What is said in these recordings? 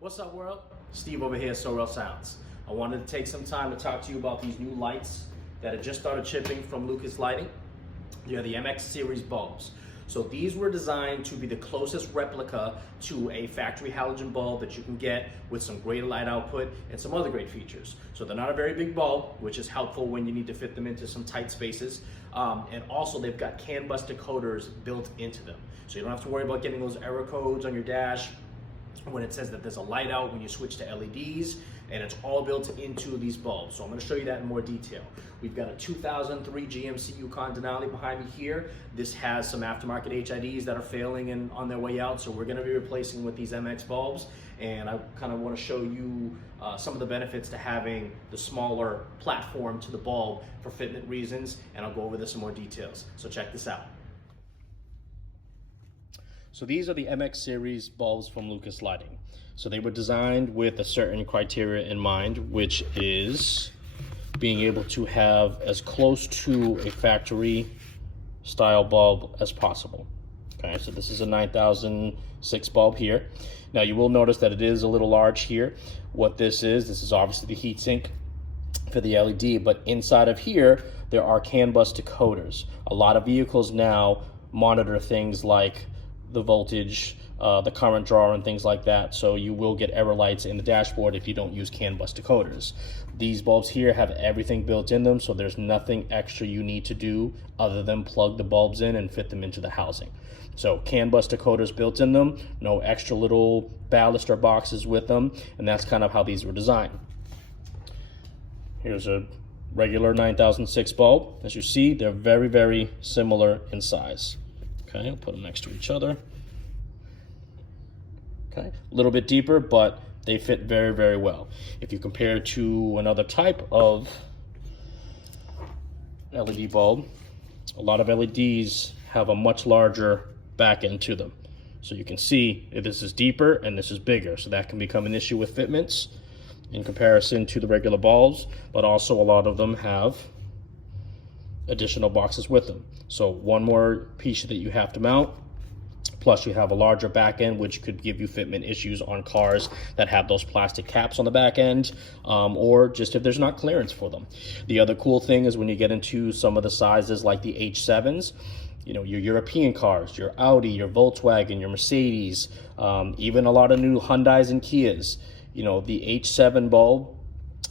What's up, world? Steve over here, SoReal Sounds. I wanted to take some time to talk to you about these new lights that have just started shipping from Lucas Lighting. They're the MX series bulbs. So these were designed to be the closest replica to a factory halogen bulb that you can get with some great light output and some other great features. So they're not a very big bulb, which is helpful when you need to fit them into some tight spaces. And also they've got CANbus decoders built into them. So you don't have to worry about getting those error codes on your dash when it says that there's a light out when you switch to LEDs, and it's all built into these bulbs. So I'm going to show you that in more detail. We've got a 2003 GMC Yukon Denali behind me here. This has some aftermarket HIDs that are failing and on their way out, so we're going to be replacing with these MX bulbs. And I kind of want to show you some of the benefits to having the smaller platform to the bulb for fitment reasons, and I'll go over this in more details. So check this out. So these are the MX series bulbs from Lucas Lighting. So they were designed with a certain criteria in mind, which is being able to have as close to a factory style bulb as possible. Okay, so this is a 9006 bulb here. Now you will notice that it is a little large here. What this is obviously the heatsink for the LED, but inside of here, there are CANbus decoders. A lot of vehicles now monitor things like the voltage, the current draw, and things like that. So you will get error lights in the dashboard if you don't use CANbus decoders. These bulbs here have everything built in them, so there's nothing extra you need to do other than plug the bulbs in and fit them into the housing. So CANbus decoders built in them, no extra little ballast or boxes with them, and that's kind of how these were designed. Here's a regular 9006 bulb. As you see, they're very, very similar in size. Okay, I'll put them next to each other. Okay, a little bit deeper, but they fit very, very well. If you compare to another type of LED bulb, a lot of LEDs have a much larger back end to them. So you can see if this is deeper and this is bigger, so that can become an issue with fitments in comparison to the regular bulbs, but also a lot of them have additional boxes with them. So one more piece that you have to mount, plus you have a larger back end, which could give you fitment issues on cars that have those plastic caps on the back end, or just if there's not clearance for them. The other cool thing is when you get into some of the sizes like the H7s, you know, your European cars, your Audi, your Volkswagen, your Mercedes, even a lot of new Hyundais and Kias, you know, the H7 bulb,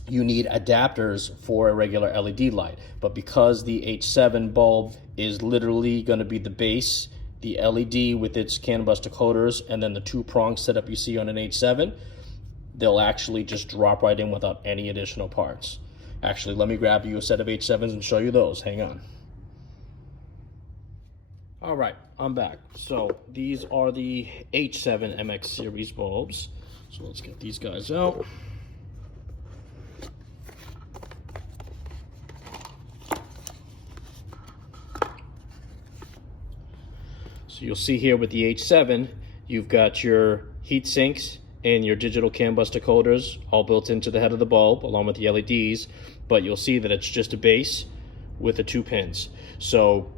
you need adapters for a regular LED light. But because the H7 bulb is literally going to be the base, the LED with its CANbus decoders, and then the two-prong setup you see on an H7, they'll actually just drop right in without any additional parts. Actually, let me grab you a set of H7s and show you those. Hang on. All right, I'm back. So these are the H7 MX series bulbs. So let's get these guys out. So you'll see here with the H7, you've got your heat sinks and your digital CANbus decoders all built into the head of the bulb along with the LEDs, but you'll see that it's just a base with the 2 pins. So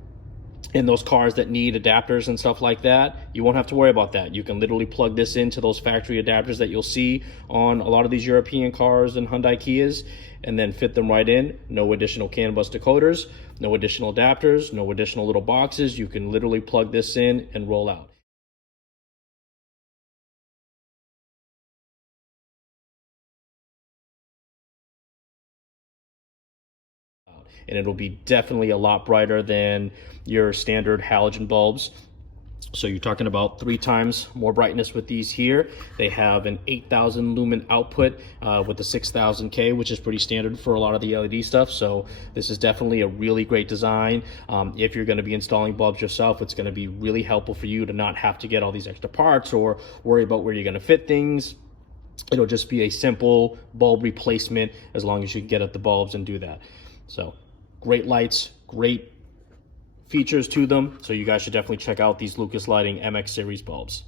in those cars that need adapters and stuff like that, you won't have to worry about that. You can literally plug this into those factory adapters that you'll see on a lot of these European cars and Hyundai Kias, and then fit them right in. No additional CANbus decoders, no additional adapters, no additional little boxes. You can literally plug this in and roll out. And it'll be definitely a lot brighter than your standard halogen bulbs. So you're talking about 3 times more brightness with these here. They have an 8,000 lumen output with the 6,000K, which is pretty standard for a lot of the LED stuff. So this is definitely a really great design. If you're going to be installing bulbs yourself, it's going to be really helpful for you to not have to get all these extra parts or worry about where you're going to fit things. It'll just be a simple bulb replacement as long as you can get at the bulbs and do that. So great lights, great features to them, so you guys should definitely check out these Lucas Lighting MX series bulbs.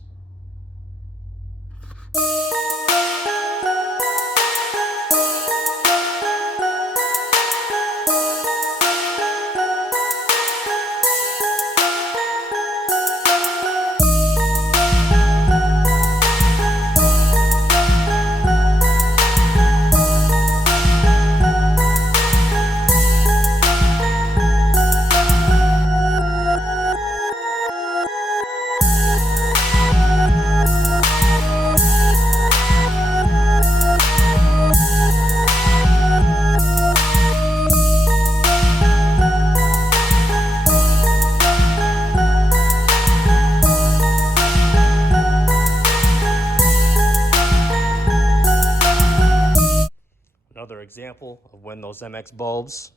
another example of when those MX bulbs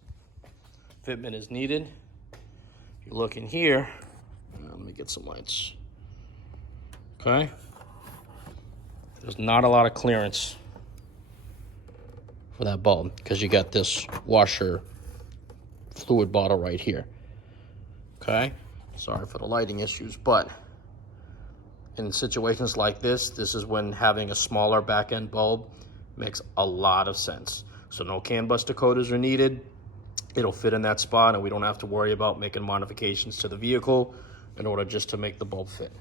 fitment is needed. If you look in here, let me get some lights. Okay, there's not a lot of clearance for that bulb because you got this washer fluid bottle right here. Okay, sorry for the lighting issues, but in situations like this is when having a smaller back end bulb makes a lot of sense. So no CANbus decoders are needed. It'll fit in that spot and we don't have to worry about making modifications to the vehicle in order just to make the bulb fit.